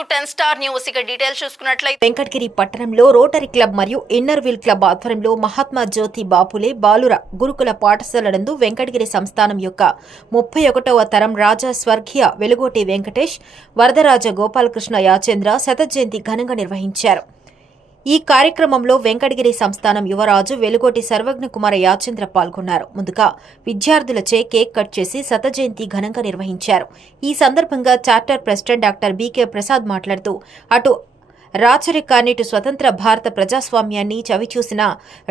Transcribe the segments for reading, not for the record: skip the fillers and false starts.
10 Star News ఇక details చూసుకున్నట్లయితే వెంకటగిరి పట్టణంలో రోటరీ క్లబ్ మరియు ఇన్నర్ వీల్ క్లబ్ ఆధ్వర్యంలో మహాత్మా జ్యోతి బాపులే బాలుర గురుకుల పాఠశాల నందు వెంకటగిరి సంస్థానం యొక్క 31వ తరం రాజా స్వర్గీయ వెలుగోటి వెంకటేష్ వరదరాజ గోపాలకృష్ణ యాచేంద్ర శత జయంతి ఘనంగా నిర్వహించారు. ఈ కార్యక్రమంలో వెంకటగిరి సంస్థానం యువరాజు వెలుగోటి సర్వజ్ఞ కుమార యాచేంద్ర పాల్గొన్నారు. ముందుగా విద్యార్థులచే కేక్ కట్ చేసి శత జయంతి ఘనంగా నిర్వహించారు. ఈ సందర్భంగా charter president doctor B K Prasad మాట్లాడుతూ అటు రాచరికాన్ని స్వతంత్ర భారత ప్రజాస్వామ్యాన్ని చవిచూసిన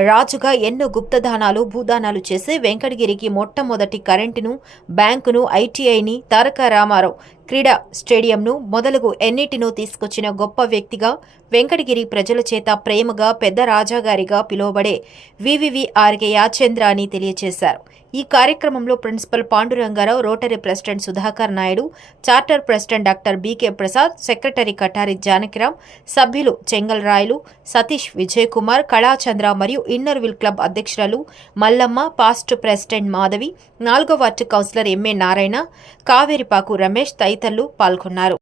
రాజుగా ఎన్నో గుప్తదానాలు భూదానాలు చేసి వెంకటగిరికి మొట్టమొదటి కరెంటును, బ్యాంకును, ఐటీఐని, తారక రామారావు క్రీడా స్టేడియంను మొదలగు ఎన్నిటినూ తీసుకొచ్చిన గొప్ప వ్యక్తిగా వెంకటగిరి ప్రజల చేత ప్రేమగా పెద్ద రాజాగారిగా పిలువబడే వివివిఆర్కే యాచేంద్ర అని తెలియజేశారు. ఈ కార్యక్రమంలో principal Pandurangarao, rotary president Sudhakar Naidu, charter president doctor B K Prasad, secretary Katari Janakiram, సభ్యులు చెంగల్ రాయలు, సతీష్ విజయ్ కుమార్, కళాచంద్ర మరియు ఇన్నర్ వీల్ క్లబ్ అధ్యక్షురాలు మల్లమ్మ, పాస్ట్ ప్రెసిడెంట్ మాధవి, 4వ ward councillor M A Narayana, Kaveripaku Ramesh తదితరులు పాల్గొన్నారు.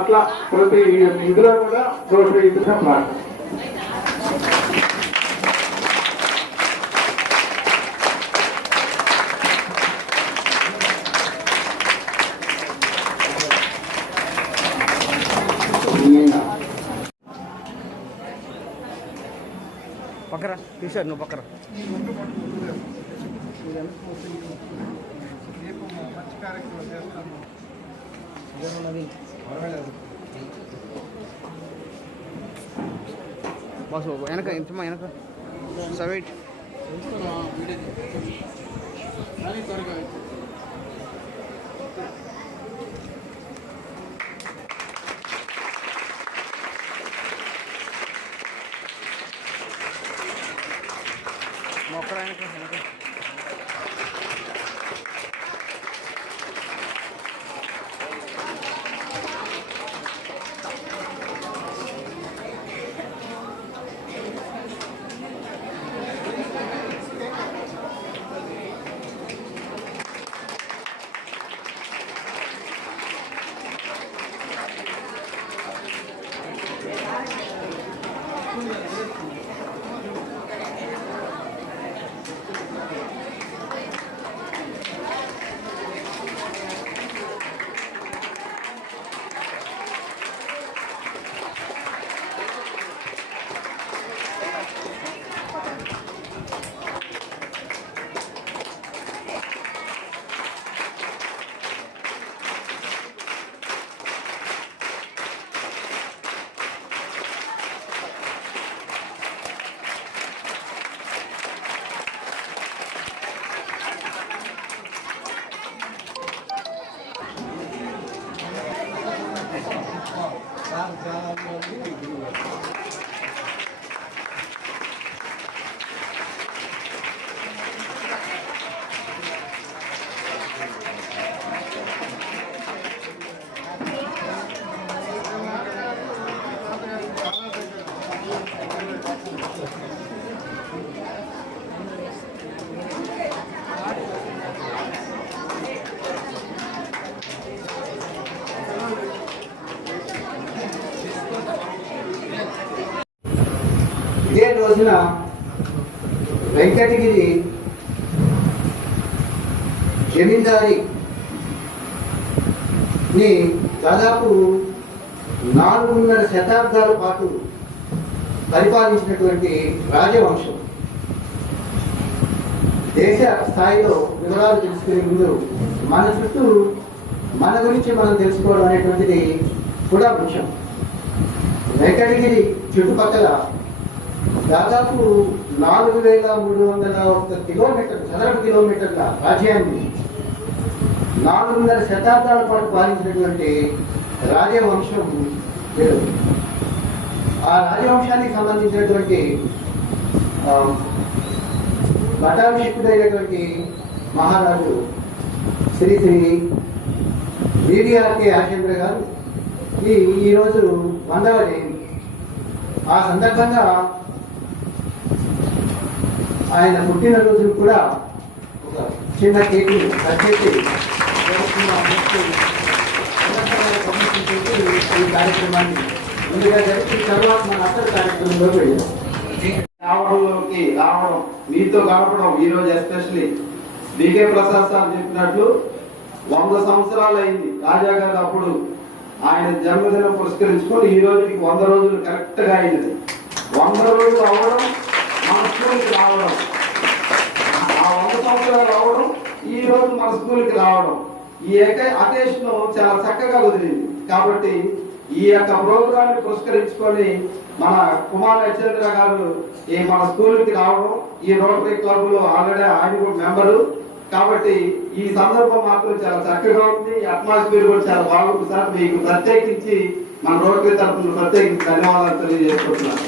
అట్లా ప్రతి ఇందులో కూడా రోటరీ పక్కరా టీషర్ట్ నువ్వు పక్కరా బాసు వెనక ఎంతమా వెనక సవైట్ మొక్కరా వెనక వెనక ఇదే రోజున వెంకటగిరి జమీందారిని దాదాపు 4.5 శతాబ్దాల పాటు పరిపాలించినటువంటి రాజవంశం. దేశ స్థాయిలో వివరాలు తెలుసుకునే ముందు మన చుట్టూ మన గురించి మనం తెలుసుకోవడం అనేటువంటిది కూడా ముఖ్యం. వెంకటగిరి చుట్టుపక్కల దాదాపు 4,301 కిలోమీటర్ల చదరపు కిలోమీటర్ల రాజ్యాన్ని 4.5 శతాబ్దాల పాటు పాలించినటువంటి రాజవంశం పేరు. ఆ రాజవంశానికి సంబంధించినటువంటి పట్టాభిషిక్తుడైనటువంటి మహారాజు శ్రీ శ్రీ వివిఆర్కే యాచేంద్ర గారు ఈరోజు 100వ జయంతి. ఆ సందర్భంగా ఆయన పుట్టినరోజు కూడా ఒక చిన్న కేక్ కట్ చేసి ఈ కార్యక్రమాన్ని ముందుగా జరిపి తర్వాత మన అసలు కార్యక్రమంలో వెళ్ళాం. రావడం మీతో గడపడం ఈరోజు ఎస్పెషల్లీ బీకే ప్రసాద్ సార్ చెప్పినట్లు 100 సంవత్సరాలు అయింది రాజా గారు అప్పుడు ఆయన జన్మదినం పురస్కరించుకొని ఈ రోజుకి 100 రోజులు కరెక్ట్ గా అయింది. 100 రోజులు అవ్వడం మన స్కూల్కి రావడం, ఆ 100 సంవత్సరాలు రావడం ఈ రోజు మన స్కూల్కి రావడం, ఈ అకేషన్ చాలా చక్కగా కుదిరింది. కాబట్టి ఈ యొక్క ప్రోగ్రామ్ ని పురస్కరించుకొని మన కుమార్ నరేంద్ర గారు ఈ మన స్కూల్కి రావడం, ఈ రోటరీ క్లబ్ లో ఆల్రెడీ ఆయన కూడా మెంబరు. కాబట్టి ఈ సందర్భం మాత్రం చాలా చక్కగా ఉంది. అట్మాస్ఫియర్ కూడా చాలా బాగుంది సార్. మీకు ప్రత్యేకించి మన రోటరీ తరఫున ప్రత్యేకించి ధన్యవాదాలు తెలియజేసుకుంటున్నాను.